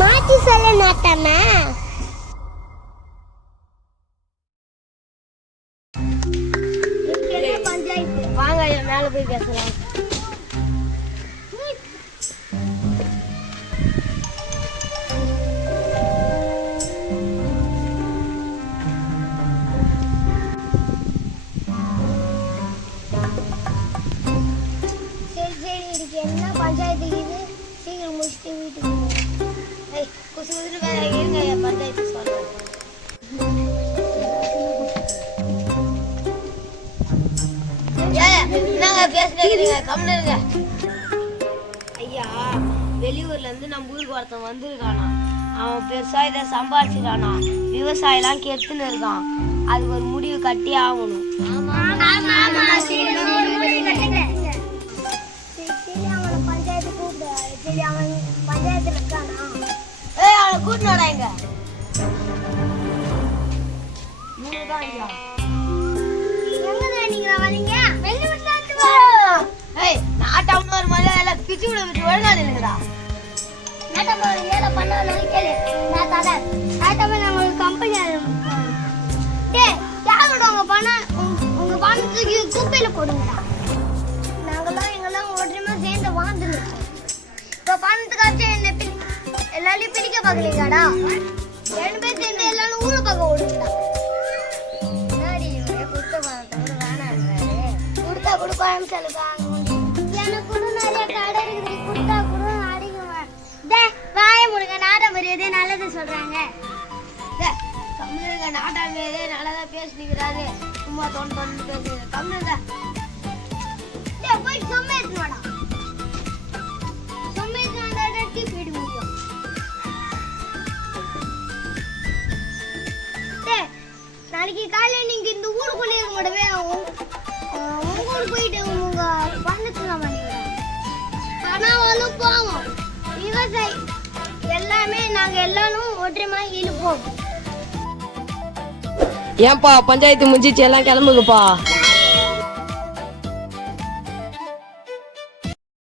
மாத்தி சொல்ல நாட்டாமா பஞ்சாயத்து வாங்க மேல போய் பேசலாம். என்ன பஞ்சாயத்து இது சீக்கிரம் முடிச்சுட்டு வீட்டுக்கு குசு இருங்க பஞ்சாயத்து சொல்றேன். பேசுறீங்க கம்மிருங்க. ஐயா வெளியூர்ல இருந்து நம்ம ஊருக்கு ஒருத்தன் வந்திருக்கானா. அவன் பெருசா இதை சம்பாதிச்சிருக்கானா. விவசாயம்லாம் கெடுத்துன்னு இருக்கான். அதுக்கு ஒரு முடிவு கட்டி ஆகணும். பஞ்சாயத்துல இருக்கானா? அவனை கூட்டினோடா இங்க. நாட்டாம ஒரு மலை எல்லாம் பிச்சு விட விட்டு ஒழுங்காது இல்லைங்களா? நாட்டாம ஏழை பண்ண கேளு. நான் தரேன். நாட்டாம நாங்க ஒரு கம்பெனி யாரோட உங்க பணத்துக்கு குப்பையில போடுங்கடா. நாங்கெல்லாம் எங்கெல்லாம் ஒற்றுமையா சேர்ந்து வாழ்ந்துருக்கோம். இப்ப பணத்துக்காச்சும் என்ன எல்லாரையும் பிரிக்க பாக்கலீங்கடா. 2 பேர் சேர்ந்து எல்லாரும் ஊரை பக்கம் ஓடுங்கடா. கொடுத்த பணத்தை கூட வேணாம். கொடுத்தா கூட கோயம்புத்தூர் எனக்கு கூட நிறைய கடை இருக்குது. கொடுத்தா கூட அடிக்குவேன். வாய முடுங்க. நாட்டம் மரியாதை நல்லது சொல்றாங்க. கம்மிருங்க. நாட்டம் மீது நல்லதா பேசிக்கிறாரு. சும்மா தொண்டு பேசுறீங்க. கம்மிருங்க. போய் சொம்ம எடுத்துவாடா. சொம்ம எடுத்து டீ போயிட முடியும். நாளைக்கு காலையில நீங்க இந்த ஊருக்குள்ளே இருக்க மாட்டவே. உங்க ஊருக்கு போயிட்டு உங்க பண்ணத்துல பண்ணிக்கிறேன். பணம் போவோம். விவசாயி எல்லாமே நாங்க எல்லாரும் ஒற்றுமையா இழுப்போம். ஏன்பா பஞ்சாயத்து முடிஞ்சிச்சு, எல்லாம் கிளம்புங்கப்பா.